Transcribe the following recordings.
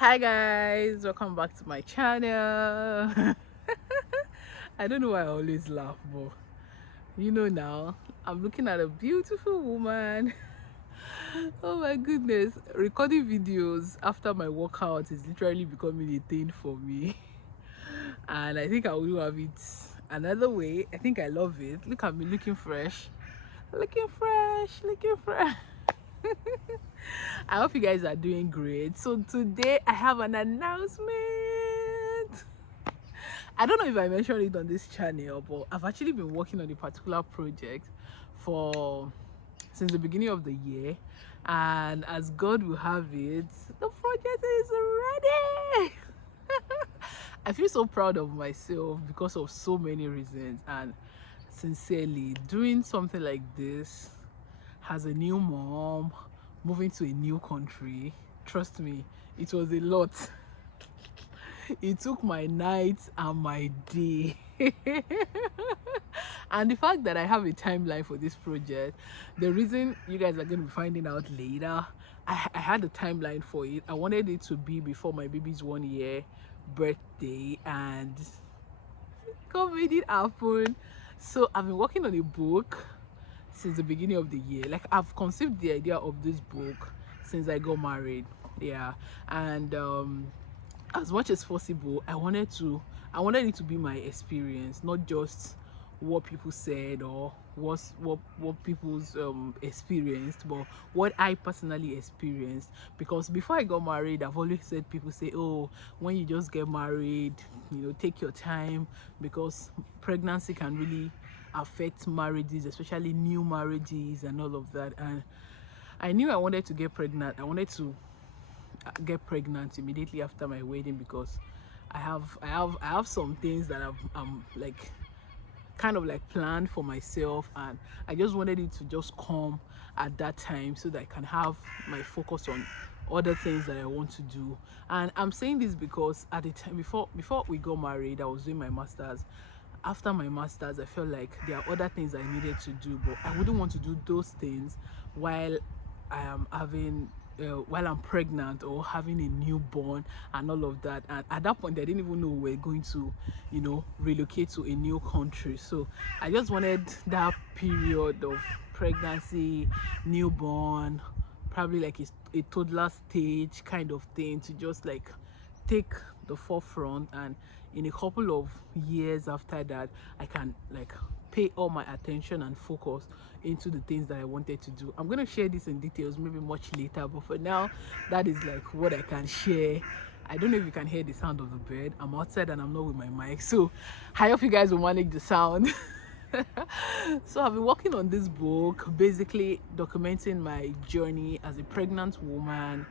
Hi guys, welcome back to my channel. I don't know why I always laugh, but now I'm looking at a beautiful woman. Oh my goodness, recording videos after my workout is literally becoming a thing for me. And I think I will have it another way. I think I love it. Look at me looking fresh, looking fresh. I hope you guys are doing great. So today I have an announcement. I don't know if I mentioned it on this channel, but I've actually been working on a particular project for since the beginning of the year, and as God will have it, the project is ready. I feel so proud of myself because of so many reasons, and sincerely doing something like this as a new mom, moving to a new country, trust me, it was a lot. It took my night and my day. And the fact that I have a timeline for this project, the reason you guys are going to be finding out later, I had a timeline for it. I wanted it to be before my baby's 1 year birthday, and God made it happen. So I've been working on a book since the beginning of the year. Like, I've conceived the idea of this book since I got married. Yeah. And as much as possible, I wanted it to be my experience, not just what people said or what people's experienced, but what I personally experienced. Because before I got married, I've always said, people say, oh, when you just get married, take your time, because pregnancy can really affect marriages, especially new marriages and all of that. And I knew I wanted to get pregnant. I wanted to get pregnant immediately after my wedding, because I have some things that I'm like kind of like planned for myself, and I just wanted it to just come at that time so that I can have my focus on other things that I want to do. And I'm saying this because at the time, before we got married, I was doing my masters. After my masters, I felt like there are other things I needed to do, but I wouldn't want to do those things while I am having while I'm pregnant or having a newborn and all of that. And at that point, I didn't even know we were going to, relocate to a new country. So I just wanted that period of pregnancy, newborn, probably like a toddler stage kind of thing, to just like take the forefront, and in a couple of years after that, I can like pay all my attention and focus into the things that I wanted to do. I'm going to share this in details maybe much later, but for now, that is like what I can share. I don't know if you can hear the sound of the bird. I'm outside and I'm not with my mic, so I hope you guys will manage the sound. So I've been working on this book, basically documenting my journey as a pregnant woman,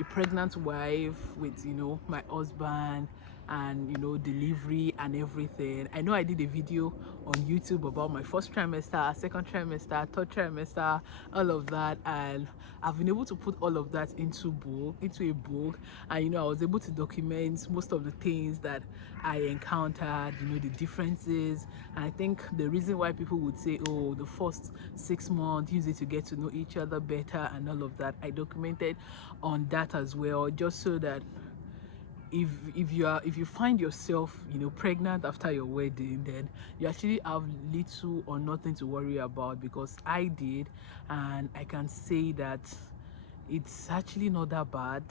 a pregnant wife, with my husband, and delivery and everything. I know I did a video on YouTube about my first trimester, second trimester, third trimester, all of that, and I've been able to put all of that into a book. And I was able to document most of the things that I encountered, the differences. And I think the reason why people would say, oh, the first 6 months, use it to get to know each other better and all of that, I documented on that as well, just so that if you find yourself pregnant after your wedding, then you actually have little or nothing to worry about, because I did. And I can say that it's actually not that bad.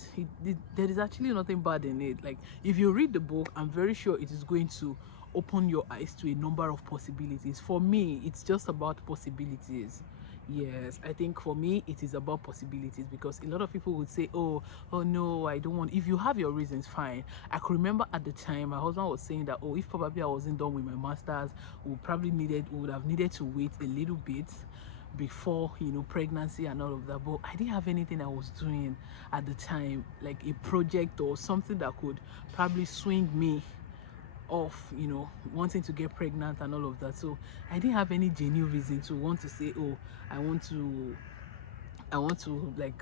There is actually nothing bad in it. Like, if you read the book, I'm very sure it is going to open your eyes to a number of possibilities. For me, it's just about possibilities. Yes, I think for me it is about possibilities, because a lot of people would say, oh no, I don't want. If you have your reasons, fine. I could remember at the time my husband was saying that, oh, if probably I wasn't done with my masters, we would have needed to wait a little bit before pregnancy and all of that. But I didn't have anything I was doing at the time, like a project or something that could probably swing me off wanting to get pregnant and all of that. So I didn't have any genuine reason to want to say, oh, i want to I want to like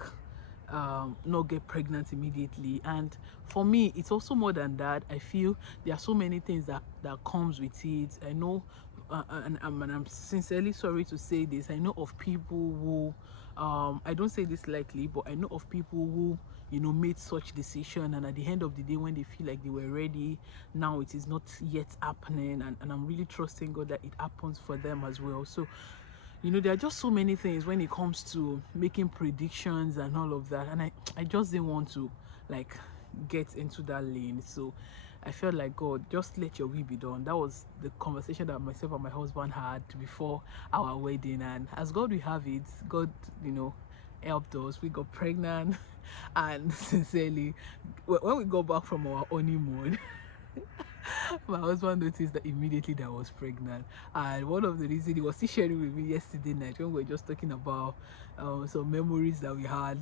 not get pregnant immediately. And for me, it's also more than that. I feel there are so many things that comes with it. I know, and I'm sincerely sorry to say this, I know of people who I don't say this lightly, but I know of people who made such decision, and at the end of the day, when they feel like they were ready, now it is not yet happening, and I'm really trusting God that it happens for them as well. So there are just so many things when it comes to making predictions and all of that, and I just didn't want to like get into that lane. So I felt like, God, just let your will be done. That was the conversation that myself and my husband had before our wedding, and as God will have it, God, helped us. We got pregnant, and sincerely, when we got back from our honeymoon, my husband noticed that immediately that I was pregnant. And one of the reasons, he was still sharing with me yesterday night when we were just talking about some memories that we had.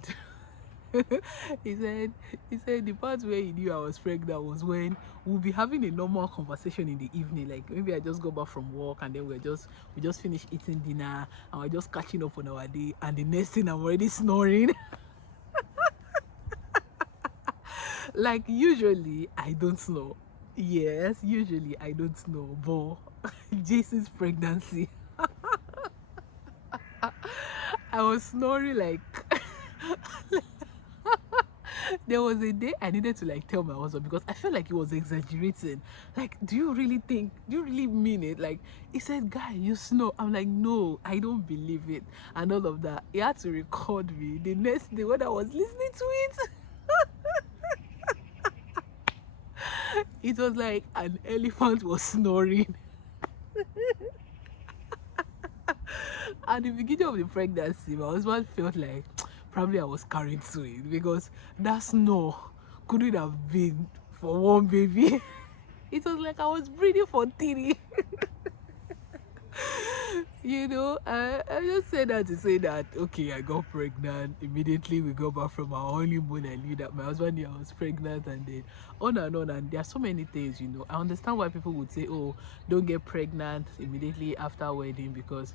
he said he said the part where he knew I was pregnant was when we'll be having a normal conversation in the evening, like maybe I just go back from work, and then we just finish eating dinner, and we're just catching up on our day, and the next thing I'm already snoring. Like, usually I don't snore. Yes, usually I don't snore, but Jason's pregnancy, I was snoring like there was a day I needed to like tell my husband, because I felt like he was exaggerating. Like, do you really mean it? Like, he said, "Guy, you snore." I'm like, "No, I don't believe it," and all of that. He had to record me the next day when I was listening to it. It was like an elephant was snoring. At the beginning of the pregnancy, my husband felt like probably I was carried to it, because that snore couldn't have been for one baby. It was like I was breathing for three. I just said that to say that, okay, I got pregnant. Immediately we got back from our honeymoon. I knew that my husband knew I was pregnant, and then on and on. And there are so many things. I understand why people would say, oh, don't get pregnant immediately after wedding, because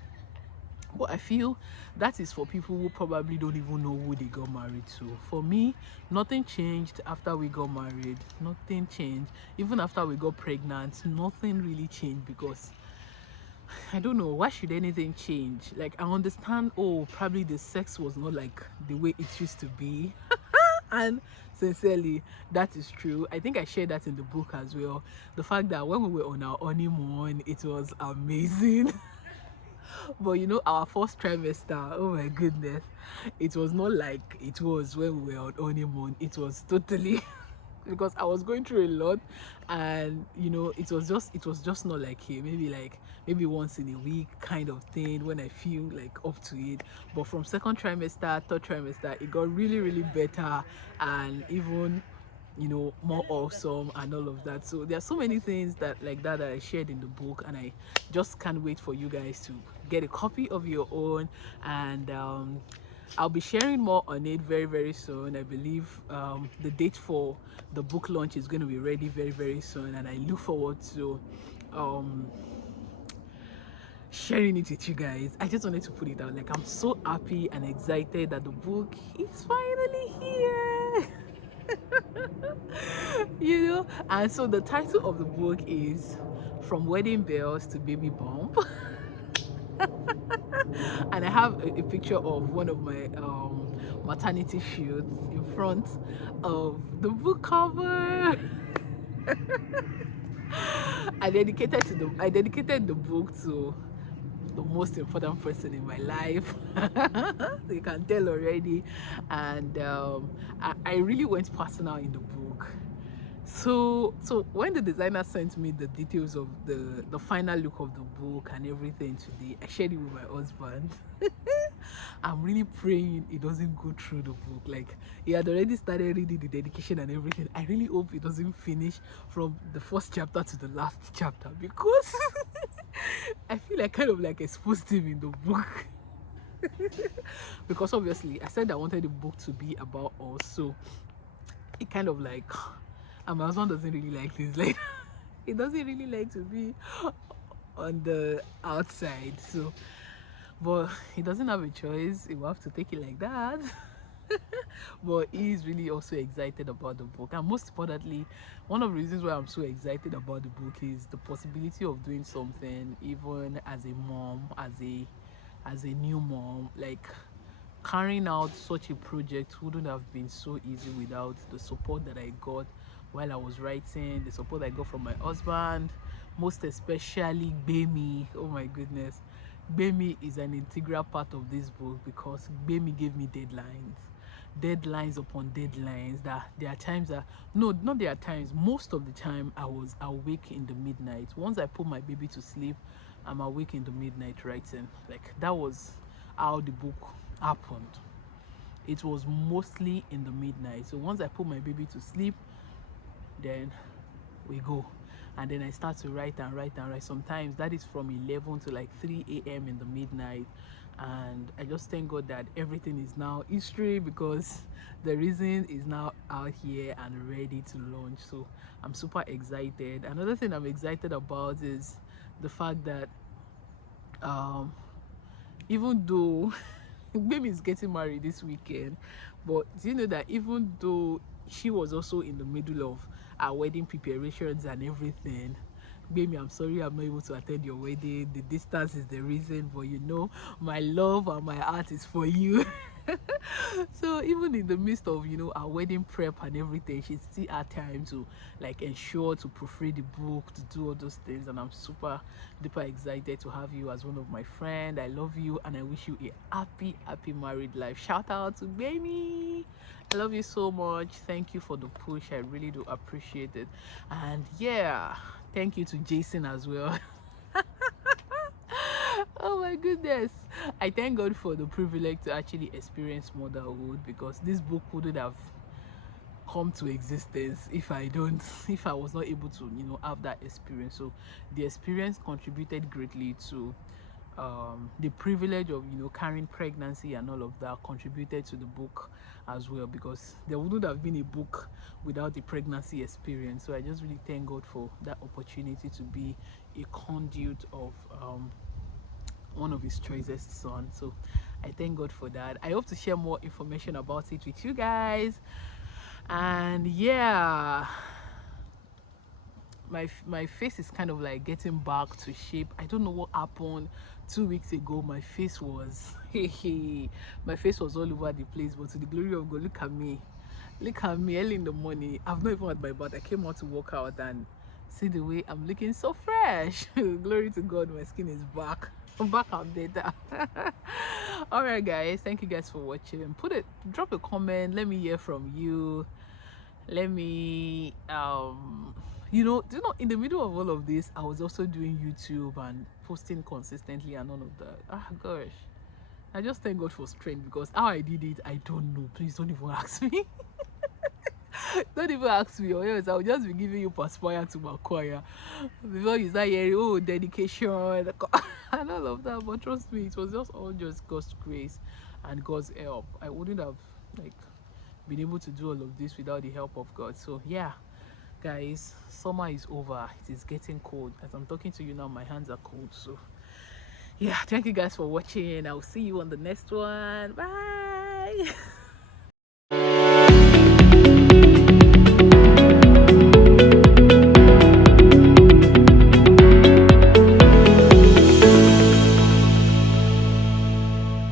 but I feel that is for people who probably don't even know who they got married to. For me, nothing changed after we got married. Nothing changed. Even after we got pregnant, nothing really changed, because I don't know, why should anything change? Like, I understand, oh, probably the sex was not like the way it used to be. And sincerely, that is true. I think I shared that in the book as well. The fact that when we were on our honeymoon, it was amazing. But our first trimester, oh my goodness, it was not like it was when we were on honeymoon. It was totally because I was going through a lot, and it was just not like here. Maybe once in a week kind of thing when I feel like up to it. But from second trimester, third trimester, it got really, really better, and even more awesome and all of that. So there are so many things that I shared in the book, and I just can't wait for you guys to get a copy of your own. And I'll be sharing more on it very, very soon. I believe the date for the book launch is going to be ready very, very soon, and I look forward to um sharing it with you guys. I just wanted to put it out, like, I'm so happy and excited that the book is finally here. And so the title of the book is From Wedding Bells to Baby Bump. And I have a picture of one of my maternity shoots in front of the book cover. I dedicated the book to the most important person in my life. So you can tell already. And I really went personal in the book. So when the designer sent me the details of the final look of the book and everything today, I shared it with my husband. I'm really praying it doesn't go through the book. Like, he had already started reading the dedication and everything. I really hope it doesn't finish from the first chapter to the last chapter, because I feel like kind of like exposed him in the book. Because obviously I said I wanted the book to be about us, so it kind of like, and my husband doesn't really like this, like he doesn't really like to be on the outside. So but he doesn't have a choice, he will have to take it like that. But he's really also excited about the book, and most importantly, one of the reasons why I'm so excited about the book is the possibility of doing something, even as a mom, as a new mom, like carrying out such a project wouldn't have been so easy without the support that I got while I was writing, the support I got from my husband, most especially Bemi. Oh my goodness. Bemi is an integral part of this book because Bemi gave me deadlines upon deadlines. That there are times that, no, not there are times, most of the time I was awake in the midnight. Once I put my baby to sleep, I'm awake in the midnight writing. Like, that was how the book happened. It was mostly in the midnight. So once I put my baby to sleep, then we go, and then I start to write and write and write. Sometimes that is from 11 to like 3 a.m. in the midnight. And I just thank God that everything is now history, because the reason is now out here and ready to launch. So I'm super excited. Another thing I'm excited about is the fact that um even though baby is getting married this weekend, but do you know that even though she was also in the middle of our wedding preparations and everything, baby, I'm sorry I'm not able to attend your wedding. The distance is the reason, but you know my love and my heart is for you. So even in the midst of, you know, our wedding prep and everything, she still had time to like ensure to proofread the book, to do all those things. And I'm super duper excited to have you as one of my friends. I love you and I wish you a happy married life. Shout out to baby. I love you so much. Thank you for the push. I really do appreciate it. And yeah, thank you to Jason as well. Oh my goodness, I thank God for the privilege to actually experience motherhood, because this book wouldn't have come to existence if I was not able to, you know, have that experience. So the experience contributed greatly to the privilege of, you know, carrying pregnancy, and all of that contributed to the book as well, because there wouldn't have been a book without the pregnancy experience. So I just really thank God for that opportunity to be a conduit of one of his choicest sons. So I thank God for that. I hope to share more information about it with you guys. And yeah, my face is kind of like getting back to shape. I don't know what happened 2 weeks ago. My face was my face was all over the place, but to the glory of God, look at me early in the morning. I've not even had my bath. I came out to work out, and see the way I'm looking so fresh. Glory to God, my skin is back. I'm back and better. All right guys, thank you guys for watching. Drop a comment, let me hear from you. Let me you know, in the middle of all of this, I was also doing YouTube and posting consistently and all of that. Ah gosh, I just thank God for strength, because how I did it, I don't know. Please don't even ask me. Don't even ask me, or else I'll just be giving you perspire to my choir before you start hearing, oh, dedication and all of that. But trust me, it was just all just God's grace and God's help. I wouldn't have like been able to do all of this without the help of God. So yeah, guys, summer is over. It is getting cold. As I'm talking to you now, my hands are cold. So yeah, thank you guys for watching. I'll see you on the next one. Bye.